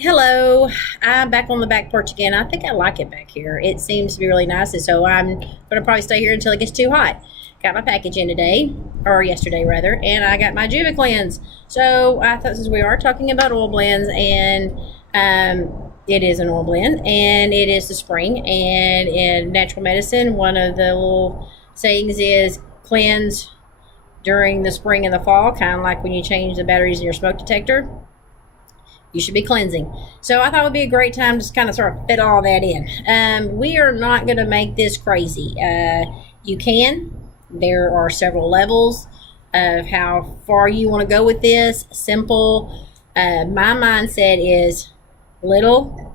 Hello, I'm back on the back porch again. I think I like it back here. It seems to be really nice, and so I'm going to probably stay here until it gets too hot. Got my package in today, or yesterday rather, and I got my Juva cleanse. So I thought, since we are talking about oil blends, and it is an oil blend, and it is the spring, and in natural medicine, one of the little sayings is cleanse during the spring and the fall, kind of like when you change the batteries in your smoke detector. You should be cleansing. So I thought it would be a great time to kind of sort of fit all that in. We are not going to make this crazy. You can. There are several levels of how far you want to go with this. Simple. My mindset is little,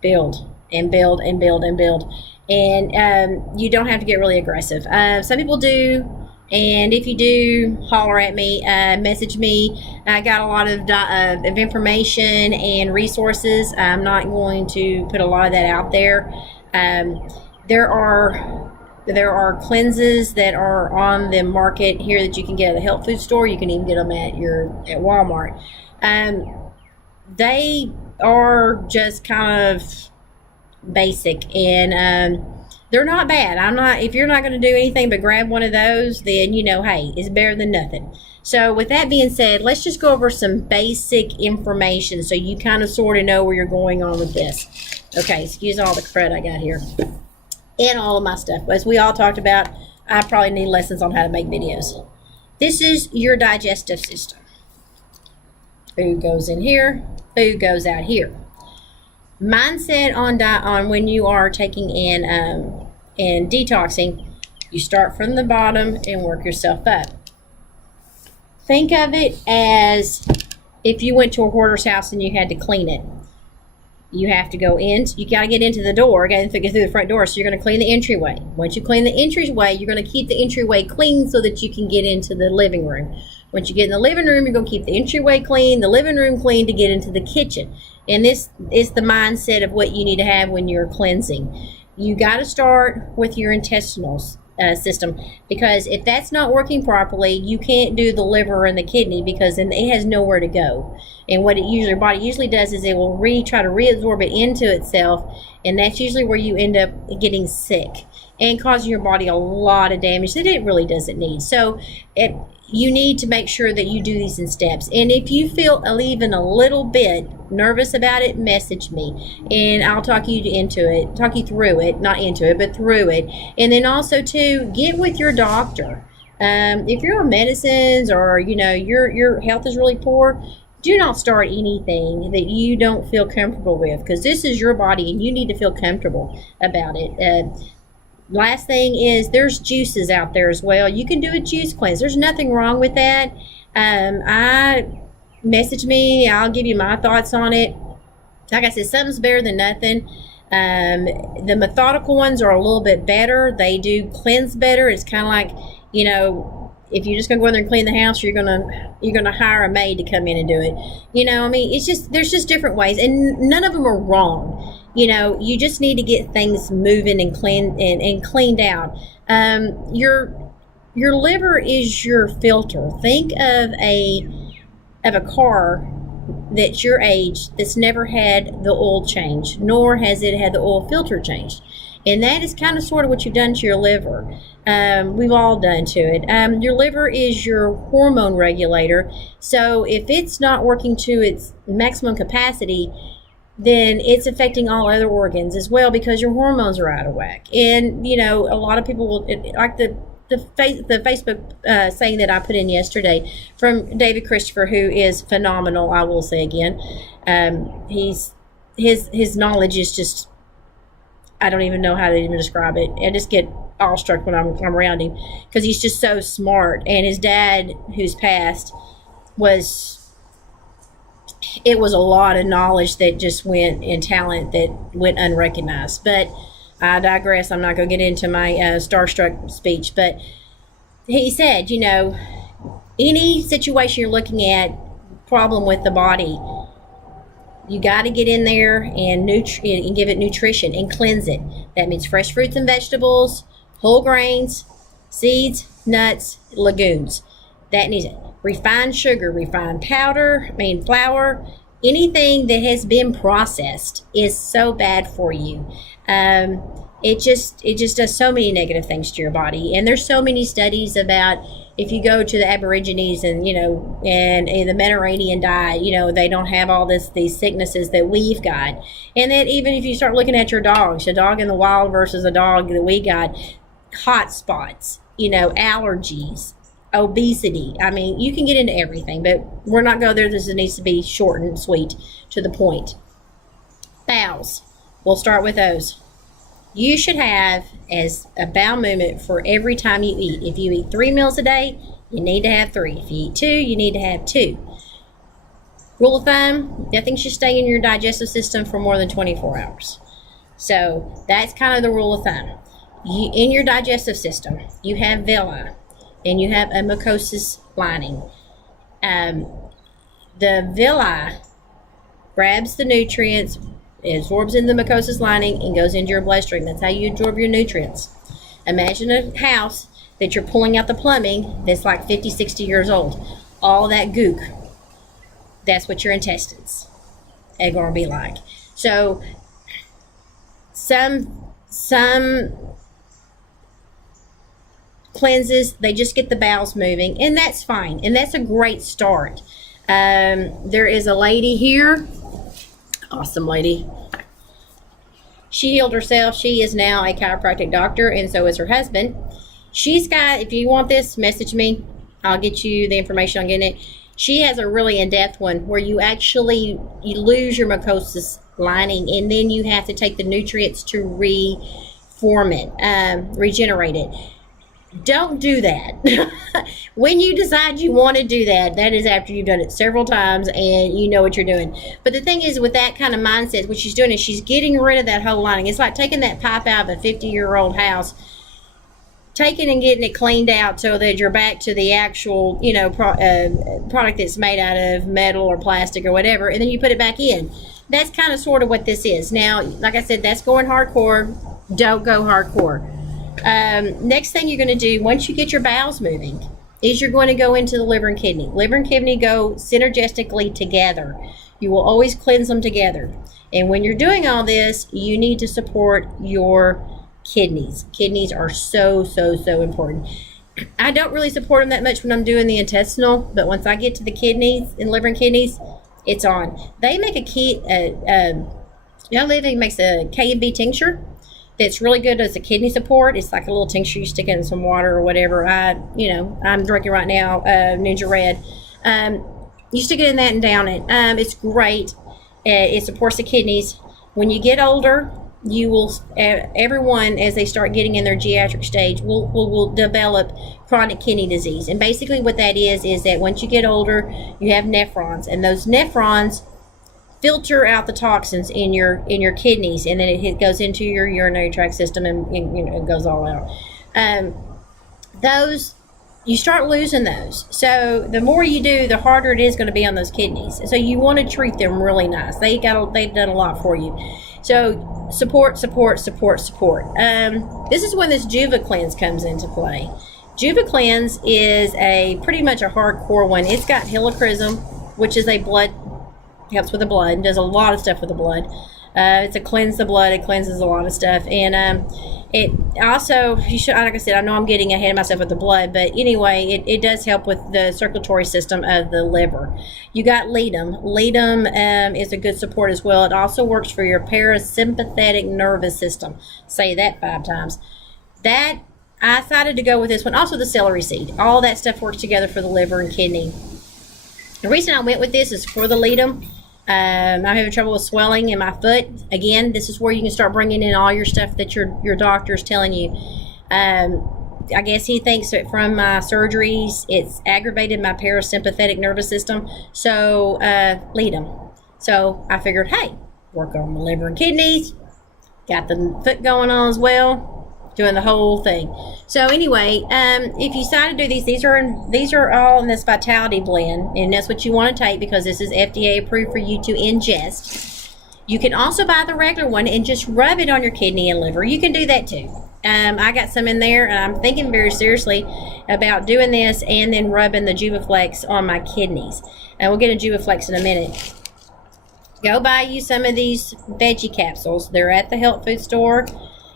build, and build, and build, and build. And you don't have to get really aggressive. Some people do. And if you do, holler at me, message me. I got a lot of information and resources. I'm not going to put a lot of that out there. There are cleanses that are on the market here that you can get at the health food store. You can even get them at Walmart. They are just kind of basic, and they're not bad. If you're not going to do anything but grab one of those, then hey, it's better than nothing. So with that being said, let's just go over some basic information so you kind of sort of know where you're going on with this. Okay, excuse all the crud I got here. And all of my stuff. As we all talked about, I probably need lessons on how to make videos. This is your digestive system. Food goes in here, food goes out here. Mindset on when you are taking in and detoxing, you start from the bottom and work yourself up. Think of it as if you went to a hoarder's house and you had to clean it. You have to go in. You got to get into the door. Got to get through the front door. So you're going to clean the entryway. Once you clean the entryway, you're going to keep the entryway clean so that you can get into the living room. Once you get in the living room, you're going to keep the entryway clean, the living room clean to get into the kitchen. And this is the mindset of what you need to have when you're cleansing. You got to start with your intestinal system, because if that's not working properly, you can't do the liver and the kidney, because then it has nowhere to go. And what your body usually does is it will try to reabsorb it into itself, and that's usually where you end up getting sick and causing your body a lot of damage that it really doesn't need. So you need to make sure that you do these in steps. And if you feel even a little bit nervous about it, message me and I'll talk you through it, not into it, but through it. And then also too, get with your doctor. If you're on medicines or your health is really poor, do not start anything that you don't feel comfortable with, because this is your body and you need to feel comfortable about it. Last thing is, there's juices out there as well. You can do a juice cleanse. There's nothing wrong with that. Message me. I'll give you my thoughts on it. Like I said, something's better than nothing. The methodical ones are a little bit better. They do cleanse better. It's kind of like, if you're just gonna go in there and clean the house, you're gonna hire a maid to come in and do it. There's just different ways, and none of them are wrong. You just need to get things moving and cleaned out. Your liver is your filter. Think of a car that's your age that's never had the oil change, nor has it had the oil filter changed. And that is kind of sort of what you've done to your liver. We've all done to it. Your liver is your hormone regulator. So if it's not working to its maximum capacity, then it's affecting all other organs as well, because your hormones are out of whack. And, a lot of people will, like the Facebook saying that I put in yesterday from David Christopher, who is phenomenal, I will say again. His knowledge is just, I don't even know how to even describe it. I just get awestruck when I'm around him, because he's just so smart. And his dad, who's passed, it was a lot of knowledge that just went, and talent that went unrecognized. But I digress. I'm not going to get into my starstruck speech. But he said, any situation you're looking at, problem with the body, you got to get in there and give it nutrition and cleanse it. That means fresh fruits and vegetables, whole grains, seeds, nuts, legumes. That needs it. Refined sugar, refined flour, anything that has been processed is so bad for you. It just does so many negative things to your body. And there's so many studies about, if you go to the Aborigines and and the Mediterranean diet, they don't have all these sicknesses that we've got. And then even if you start looking at your dogs, a dog in the wild versus a dog that we got, hot spots, allergies, obesity. I mean, you can get into everything, but we're not going there. This needs to be short and sweet, to the point. Bowels. We'll start with those. You should have as a bowel movement for every time you eat. If you eat 3 meals a day, you need to have 3. If you eat 2, you need to have 2. Rule of thumb, nothing should stay in your digestive system for more than 24 hours. So that's kind of the rule of thumb. In your digestive system, you have villi and you have a mucosal lining. The villi grabs the nutrients, it absorbs in the mucosal lining and goes into your bloodstream. That's how you absorb your nutrients. Imagine a house that you're pulling out the plumbing that's like 50, 60 years old. All that gook, that's what your intestines are going to be like. So some cleanses, they just get the bowels moving, and that's fine, and that's a great start. There is a lady here, awesome lady. She healed herself. She is now a chiropractic doctor, and so is her husband. She's got, if you want this, message me. I'll get you the information on getting it. She has a really in-depth one where you lose your mucosal lining, and then you have to take the nutrients to reform it, regenerate it. Don't do that. When you decide you want to do that, that is after you've done it several times and you know what you're doing. But the thing is, with that kind of mindset, what she's doing is she's getting rid of that whole lining. It's like taking that pipe out of a 50-year-old house, taking and getting it cleaned out so that you're back to the actual, product that's made out of metal or plastic or whatever, and then you put it back in. That's kind of sort of what this is. Now, like I said, that's going hardcore. Don't go hardcore. Next thing you're going to do once you get your bowels moving is you're going to go into the liver and kidney. Liver and kidney go synergistically together. You will always cleanse them together. And when you're doing all this, you need to support your kidneys. Kidneys are so, so, so important. I don't really support them that much when I'm doing the intestinal, but once I get to the kidneys and liver and kidneys, it's on. They make Living makes a K&B tincture. It's really good as a kidney support. It's like a little tincture you stick in some water or whatever. I'm drinking right now Ninja Red. You stick it in that and down it. It's great. It supports the kidneys. When you get older, you will, everyone, as they start getting in their geriatric stage, will develop chronic kidney disease. And basically what that is that once you get older, you have nephrons. And those nephrons filter out the toxins in your kidneys, and then it goes into your urinary tract system, and it goes all out. Those, you start losing those. So the more you do, the harder it is going to be on those kidneys. So you want to treat them really nice. They've done a lot for you. So support. This is when this Juva cleanse comes into play. Juva cleanse is pretty much a hardcore one. It's got helichrysum, which is helps with the blood, does a lot of stuff with the blood. It's a cleanse the blood. It cleanses a lot of stuff. And it also, like I said, I know I'm getting ahead of myself with the blood, but anyway, it does help with the circulatory system of the liver. You got Ledum. Ledum is a good support as well. It also works for your parasympathetic nervous system. Say that 5 times. I decided to go with this one. Also the celery seed. All that stuff works together for the liver and kidney. The reason I went with this is for the Ledum. I'm having trouble with swelling in my foot. Again, this is where you can start bringing in all your stuff that your doctor's telling you. I guess he thinks that from my surgeries, it's aggravated my parasympathetic nervous system. So, Ledum. So I figured, hey, work on the liver and kidneys. Got the foot going on as well. Doing the whole thing. So anyway, if you decide to do these are all in this Vitality blend, and that's what you want to take because this is FDA approved for you to ingest. You can also buy the regular one and just rub it on your kidney and liver. You can do that too. I got some in there, and I'm thinking very seriously about doing this and then rubbing the Juvaflex on my kidneys. And we'll get a Juvaflex in a minute. go buy you some of these veggie capsules. They're at the health food store.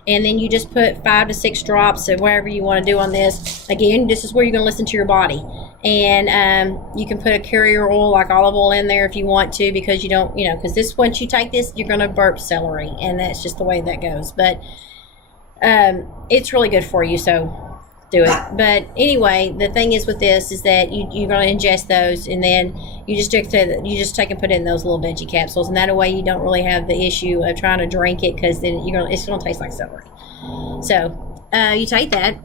And then you just put 5 to 6 drops of whatever you want to do on this. Again, this is where you're going to listen to your body. And you can put a carrier oil, like olive oil, in there if you want to, because you don't, because this, once you take this, you're going to burp celery. And that's just the way that goes. But it's really good for you, so do it. But anyway, the thing is with this is that you're going to ingest those, and then you just take and put in those little veggie capsules, and that way you don't really have the issue of trying to drink it, because then it's going to taste like celery. So you take that,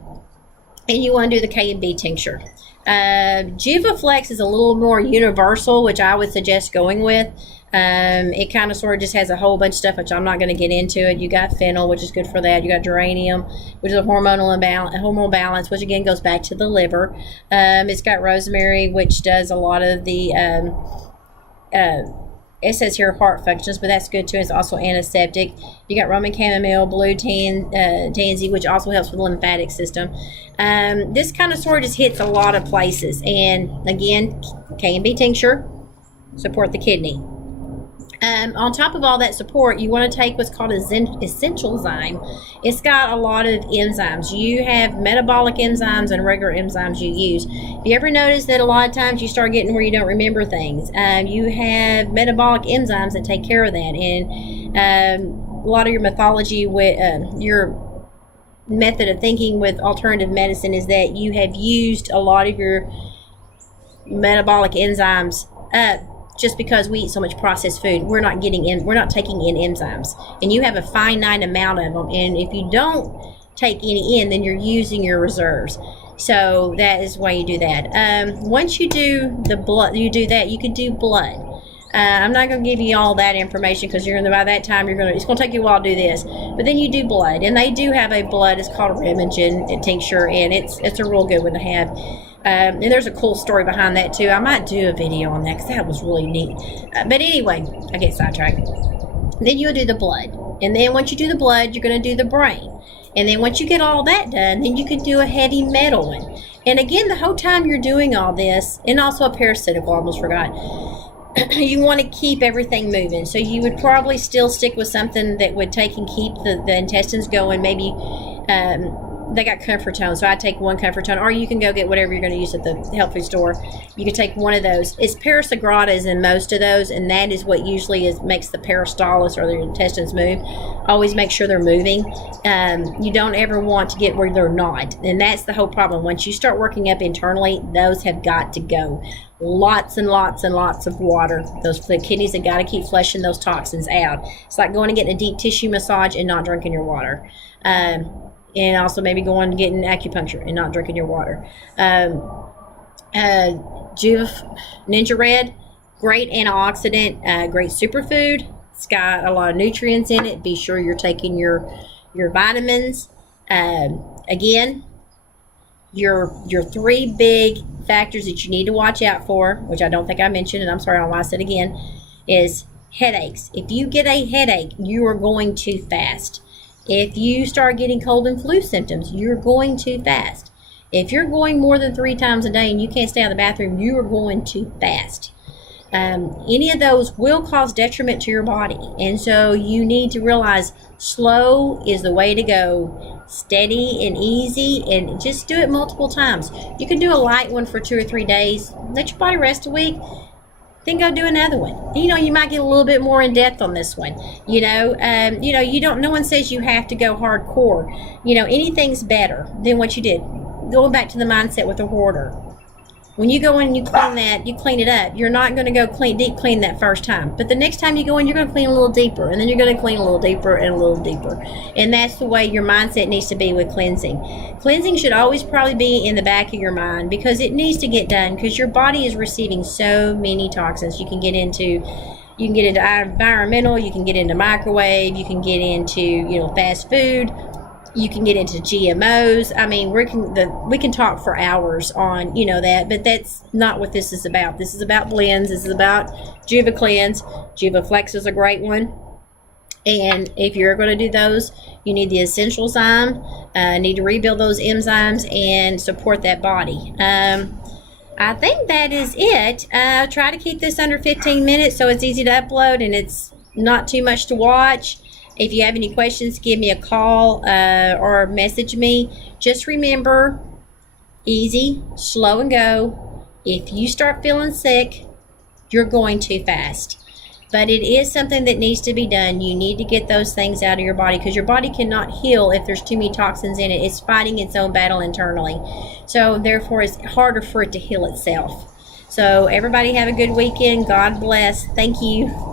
and you want to do the K and B tincture. Juvaflex is a little more universal, which I would suggest going with. It kind of sort of just has a whole bunch of stuff, which I'm not going to get into it. You got fennel, which is good for that. You got geranium, which is a hormonal balance, which again goes back to the liver. It's got rosemary, which does a lot of the, it says here heart functions, but that's good too. It's also antiseptic. You got Roman chamomile, blue tansy, which also helps with the lymphatic system. This kind of sort of just hits a lot of places. And again, K and B tincture, support the kidney. On top of all that support, you want to take what's called essential zyme. It's got a lot of enzymes. You have metabolic enzymes and regular enzymes you use. If you ever notice that a lot of times you start getting where you don't remember things, you have metabolic enzymes that take care of that. And a lot of your methodology with your method of thinking with alternative medicine is that you have used a lot of your metabolic enzymes up. Just because we eat so much processed food, we're not taking in enzymes, and you have a finite amount of them. And if you don't take any in, then you're using your reserves. So that is why you do that. Once you do the blood, you can do blood. I'm not going to give you all that information, because by that time it's going to take you a while to do this. But then you do blood, and they do have a blood. It's called a Remagen tincture, and it's a real good one to have. And there's a cool story behind that too. I might do a video on that, because that was really neat. But anyway, I get sidetracked. Then you'll do the blood, and then once you do the blood, you're going to do the brain. And then once you get all that done, then you can do a heavy metal one. And again, the whole time you're doing all this, and also a parasitical, I almost forgot. You want to keep everything moving. So you would probably still stick with something that would take and keep the intestines going. Maybe they got comfort tone, so I take one comfort tone, or you can go get whatever you're going to use at the health food store. You can take one of those. It's parasagrada in most of those, and that is what usually makes the peristalsis or the intestines move. Always make sure they're moving. You don't ever want to get where they're not, and that's the whole problem. Once you start working up internally, those have got to go. Lots and lots and lots of water. The kidneys have got to keep flushing those toxins out. It's like going and getting a deep tissue massage and not drinking your water. And also maybe going and getting acupuncture and not drinking your water. Ninja Red, great antioxidant, great superfood. It's got a lot of nutrients in it. Be sure you're taking your vitamins. Again, your 3 big factors that you need to watch out for, which I don't think I mentioned, and I'm sorry, I don't know why I said again, is headaches. If you get a headache, you are going too fast. If you start getting cold and flu symptoms, you're going too fast. If you're going more than 3 times a day and you can't stay out of the bathroom, you are going too fast. Any of those will cause detriment to your body. And so you need to realize slow is the way to go. Steady and easy, and just do it multiple times. You can do a light one for 2 or 3 days. Let your body rest a week. Then go do another one. You might get a little bit more in depth on this one. No one says you have to go hardcore. Anything's better than what you did. Going back to the mindset with a hoarder. When you go in and you clean it up, you're not going to go deep clean that first time. But the next time you go in, you're going to clean a little deeper, and then you're going to clean a little deeper and a little deeper. And that's the way your mindset needs to be with cleansing. Cleansing should always probably be in the back of your mind, because it needs to get done, because your body is receiving so many toxins. You can get into environmental, you can get into microwave, you can get into fast food. You can get into GMOs. I mean, we can talk for hours on that, but that's not what this is about. This is about blends. This is about JuvaCleanse. JuvaFlex is a great one. And if you're going to do those, you need the essential zyme. Need to rebuild those enzymes and support that body. I think that is it. Try to keep this under 15 minutes so it's easy to upload and it's not too much to watch. If you have any questions, give me a call or message me. Just remember, easy, slow and go. If you start feeling sick, you're going too fast. But it is something that needs to be done. You need to get those things out of your body because your body cannot heal if there's too many toxins in it. It's fighting its own battle internally. So therefore, it's harder for it to heal itself. So everybody have a good weekend. God bless. Thank you.